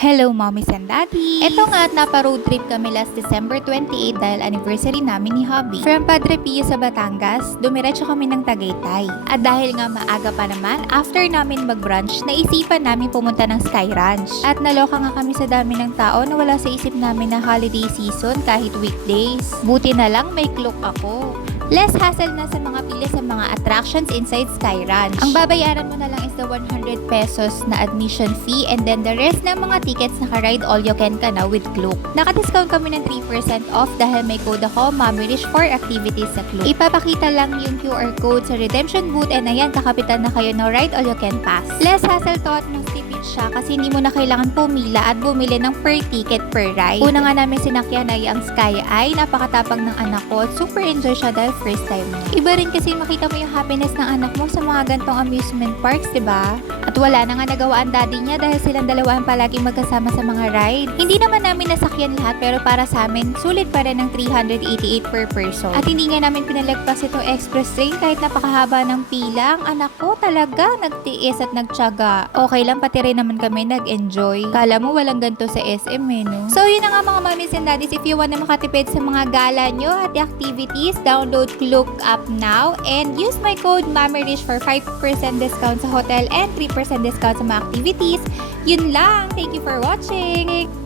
Hello mommies and daddies! Ito nga at napa-road trip kami last December 28 dahil anniversary namin ni Hubby. From Padre Pio sa Batangas, dumiretso kami ng Tagaytay. At dahil nga maaga pa naman, after namin mag-brunch, naisipan namin pumunta ng Sky Ranch. At naloka nga kami sa dami ng tao na wala sa isip namin na holiday season kahit weekdays. Buti na lang may clock ako. Less hassle na sa mga pila sa mga attractions inside Sky Ranch. Ang babayaran mo na lang is the 100 pesos na admission fee and then the rest ng mga tickets naka-ride all you can ka na with Klook. Naka-discount kami ng 3% off dahil may code ako, Mamirish, for activities sa Klook. Ipapakita lang yung QR code sa redemption booth and ayan, kakapitan na kayo no ride all you can pass. Less hassle to at mas tipid siya kasi hindi mo na kailangan pumila at bumili ng per ticket per ride. Una nga namin sinakyan ay ang Sky Eye, napakatapang ng anak ko at super enjoy siya dahil first time niya. Iba rin kasi makita mo yung happiness ng anak mo sa mga gantong amusement parks, diba? At wala na nga nagawa ang daddy niya dahil silang dalawa ang palaging magkasama sa mga ride. Hindi naman namin nasakyan lahat pero para sa amin, sulit pa rin ng 388 per person. At hindi nga namin pinalagpas itong express train kahit napakahaba ng pila. Ang anak ko talaga nagtiis at nagtiyaga. Okay lang, pati rin naman kami nag-enjoy. Kala mo walang ganito sa SM no? So yun na nga mga mommies and daddies, if you wanna makatipid sa mga gala nyo at activities, download Klook app now and use my code MAMIRISH for 5% discount sa hotel and 3% discount sa mga activities. Yun lang. Thank you for watching.